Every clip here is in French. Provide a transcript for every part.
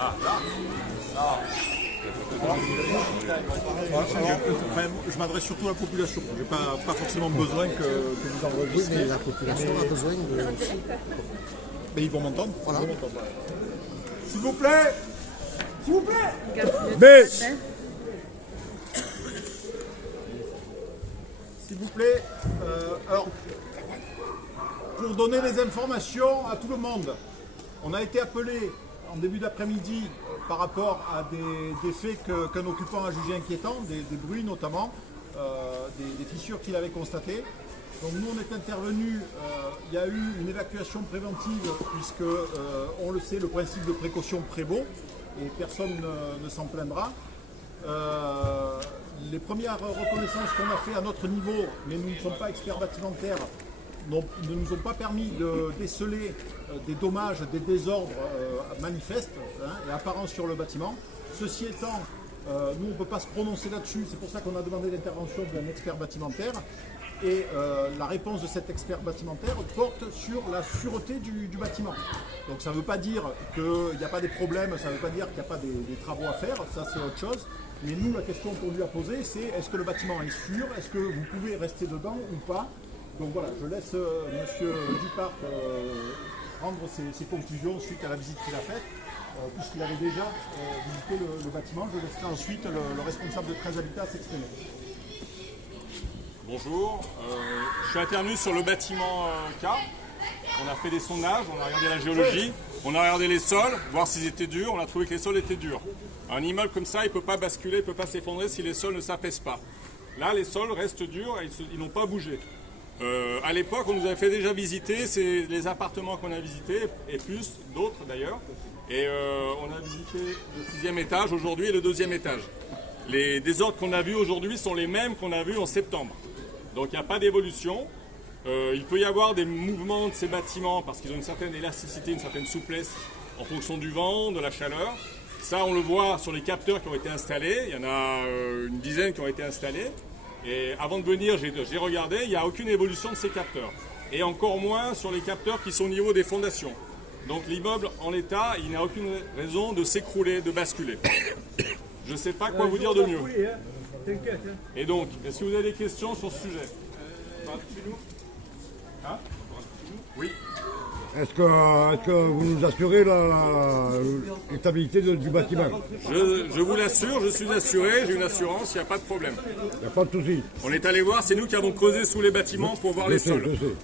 Ah, là. Ah. Je m'adresse surtout à la population. Je n'ai pas forcément besoin que vous enregistriez. Oui, mais la population a besoin de... Mais ils vont m'entendre. Voilà. S'il vous plaît. S'il vous plaît. Mais... S'il vous plaît. Alors, pour donner les informations à tout le monde, on a été appelé en début d'après-midi par rapport à des faits qu'un occupant a jugé inquiétants, des bruits notamment, des fissures qu'il avait constatées. Donc nous on est intervenus, il y a eu une évacuation préventive puisque on le sait, le principe de précaution prévaut et personne ne s'en plaindra. Les premières reconnaissances qu'on a fait à notre niveau, mais nous ne sommes pas experts bâtimentaires, ne nous ont pas permis de déceler des dommages, des désordres manifestes et apparents sur le bâtiment. Ceci étant, nous on ne peut pas se prononcer là-dessus, c'est pour ça qu'on a demandé l'intervention d'un expert bâtimentaire. Et la réponse de cet expert bâtimentaire porte sur la sûreté du bâtiment. Donc ça ne veut pas dire qu'il n'y a pas des problèmes, ça ne veut pas dire qu'il n'y a pas des travaux à faire, ça c'est autre chose. Mais nous, la question qu'on lui a posée, c'est est-ce que le bâtiment est sûr, est-ce que vous pouvez rester dedans ou pas? Donc voilà, je laisse M. Duparc rendre ses conclusions suite à la visite qu'il a faite, puisqu'il avait déjà visité le bâtiment. Je laisserai ensuite le responsable de 13 Habitat s'exprimer. Bonjour, je suis intervenu sur le bâtiment K. On a fait des sondages, on a regardé la géologie, on a regardé les sols, voir s'ils étaient durs, on a trouvé que les sols étaient durs. Un immeuble comme ça, il ne peut pas basculer, il ne peut pas s'effondrer si les sols ne s'apaisent pas. Là, les sols restent durs et ils n'ont pas bougé. À l'époque, on nous avait fait déjà visiter les appartements qu'on a visités, et plus d'autres d'ailleurs. Et on a visité le 6e étage aujourd'hui et le 2e étage. Les désordres qu'on a vus aujourd'hui sont les mêmes qu'on a vus en septembre. Donc il n'y a pas d'évolution. Il peut y avoir des mouvements de ces bâtiments parce qu'ils ont une certaine élasticité, une certaine souplesse en fonction du vent, de la chaleur. Ça, on le voit sur les capteurs qui ont été installés. Il y en a une dizaine qui ont été installés. Et avant de venir, j'ai regardé, il n'y a aucune évolution de ces capteurs. Et encore moins sur les capteurs qui sont au niveau des fondations. Donc l'immeuble en l'état, il n'a aucune raison de s'écrouler, de basculer. Je ne sais pas quoi vous dire de mieux. Et donc, est-ce que vous avez des questions sur ce sujet? Oui. Est-ce que vous nous assurez la stabilité du bâtiment? Je vous l'assure, je suis assuré, j'ai une assurance, il n'y a pas de problème. Il n'y a pas de souci. On est allé voir, c'est nous qui avons creusé sous les bâtiments pour voir les sols. Je sais.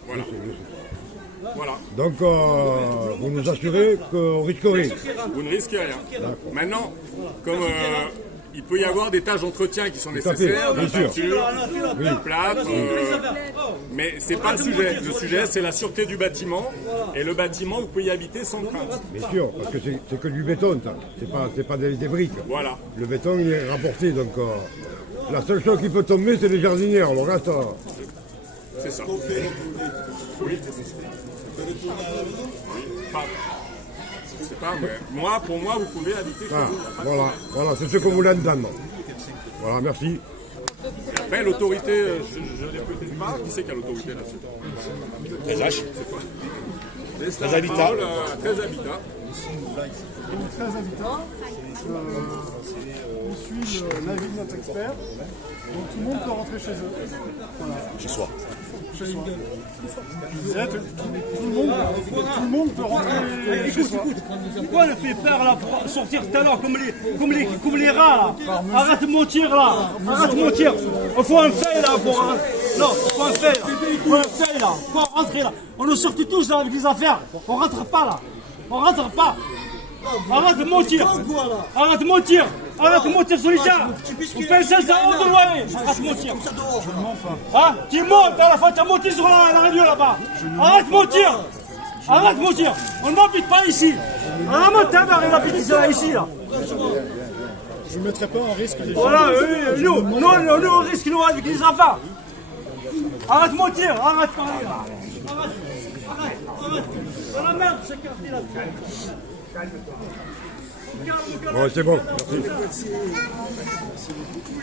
Voilà. Donc, vous nous assurez qu'on risque rien? Vous ne risquez rien. Maintenant, comme il peut y avoir des tâches d'entretien qui sont nécessaires, de peinture, du plâtre, mais ce n'est pas le sujet. Le sujet, c'est la sûreté du bâtiment. Et le bâtiment, vous pouvez y habiter sans crainte. Bien sûr, parce que c'est que du béton, ça. C'est pas des briques. Voilà. Le béton, il est rapporté, donc la seule chose qui peut tomber, c'est les jardinières. Le reste, c'est ça. Oui. Enfin, je sais pas, mais pour moi, vous pouvez habiter chez vous. Voilà, c'est ce qu'on voulait entendre. Voilà, merci. Et après, l'autorité, je ne l'ai peut-être pas. Qui c'est qui a l'autorité là-dessus? 13 Habitat. 13 Habitat. 13 Habitat. On suit l'avis de notre expert. Donc tout le monde peut rentrer chez eux. Voilà. Chez soi. Chez soi. Tout le monde peut rentrer chez soi. Pourquoi elle fait peur là pour sortir tout à l'heure comme les rats là? Arrête de mentir là. Arrête de mentir. Il faut un fait là pour... Non, il faut un fait là. Il faut un fait là. Il faut rentrer là. On nous sort tous là avec les affaires. On rentre pas là. On rentre pas. Arrête de mentir. Arrête de mentir. Arrête de mentir sur les gens. On paye 500 € de loyer. Arrête de mentir. Je ne mens pas. Hein? Tu montes à la fin, tu as monté sur la radio là-bas. Arrête de mentir. Arrête de mentir. On n'habite pas ici. Un montagnard, il habite ici là. Je ne mettrai pas en risque les gens. Voilà, nous on risque nous avec les affaires. Arrête de mentir. Arrête de parler là. Arrête. Dans la merde, ce quartier là. Bon, c'est bon. Merci beaucoup.